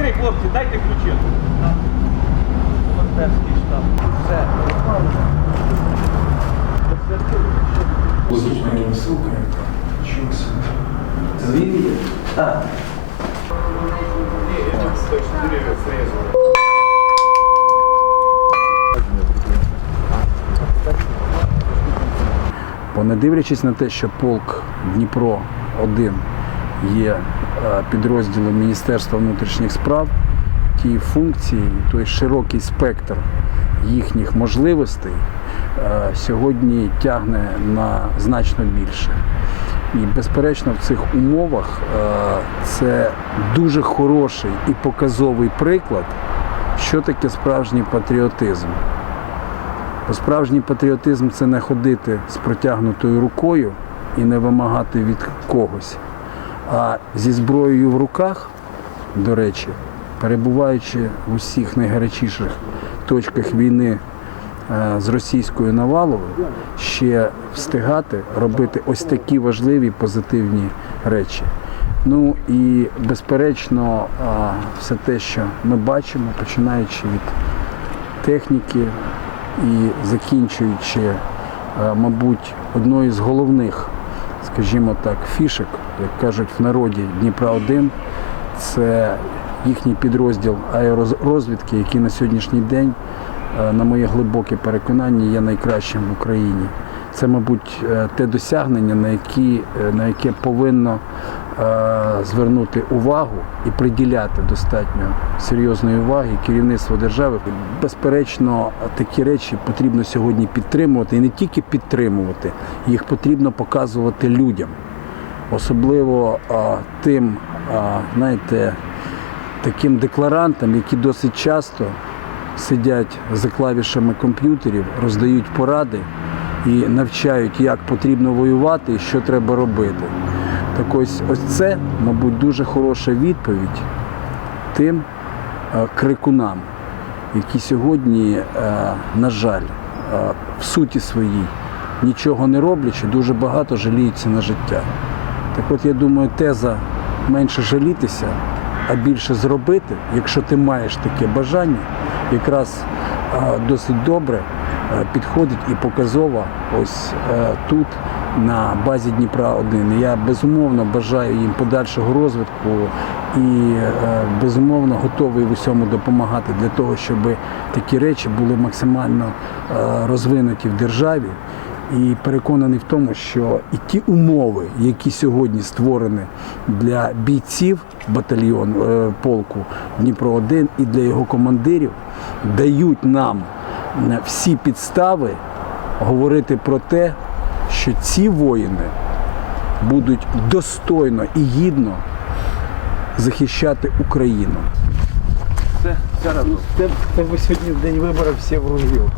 Відкрий, хлопці, дайте ключі. Волонтерський штаб. Все. Яка. Чого собі. Звідки? Так. Бо не дивлячись на те, що полк Дніпро 1 є е, підрозділом Міністерства внутрішніх справ, ті функції, той широкий спектр їхніх можливостей е, сьогодні тягне на значно більше. І безперечно, в цих умовах е, це дуже хороший і показовий приклад, що таке справжній патріотизм. Бо справжній патріотизм це не ходити з протягнутою рукою і не вимагати від когось. А зі зброєю в руках, до речі, перебуваючи в усіх найгарячіших точках війни е, з російською навалою, ще встигати робити ось такі важливі позитивні речі. Ну і безперечно, все те, що ми бачимо, починаючи від техніки і закінчуючи, е, мабуть, одною з головних, скажімо так, фішек, як кажуть в народі Дніпра 1 це їхній підрозділ аеророзвідки, який на сьогоднішній день, е, на моє глибоке переконання, є найкращим в Україні. Це, мабуть, е, те досягнення, на, які, е, на яке повинно звернути увагу і приділяти достатньо серйозної уваги керівництво держави. Безперечно, такі речі потрібно сьогодні підтримувати і не тільки підтримувати, їх потрібно показувати людям, особливо тим, знаєте, таким декларантам, які досить часто сидять за клавішами комп'ютерів, роздають поради і навчають, як потрібно воювати і що треба робити. Так ось, ось це, мабуть, дуже хороша відповідь тим е, крикунам, які сьогодні, е, на жаль, е, в суті своїй, нічого не роблячи, дуже багато жаліються на життя. Так от я думаю, теза менше жалітися, а більше зробити, якщо ти маєш таке бажання, якраз досить добре підходить і показова ось е, тут на базі Дніпра 1. Я безумовно бажаю їм подальшого розвитку і е, безумовно готовий в усьому допомагати для того, щоб такі речі були максимально е, розвинуті в державі. І переконаний в тому, що і ті умови, які сьогодні створені для бійців батальйону е, полку Дніпро 1 і для його командирів, дають нам е, всі підстави говорити про те, що ці воїни будуть достойно і гідно захищати Україну. Це, разом. Це, це сьогодні день виборів всі ворогів.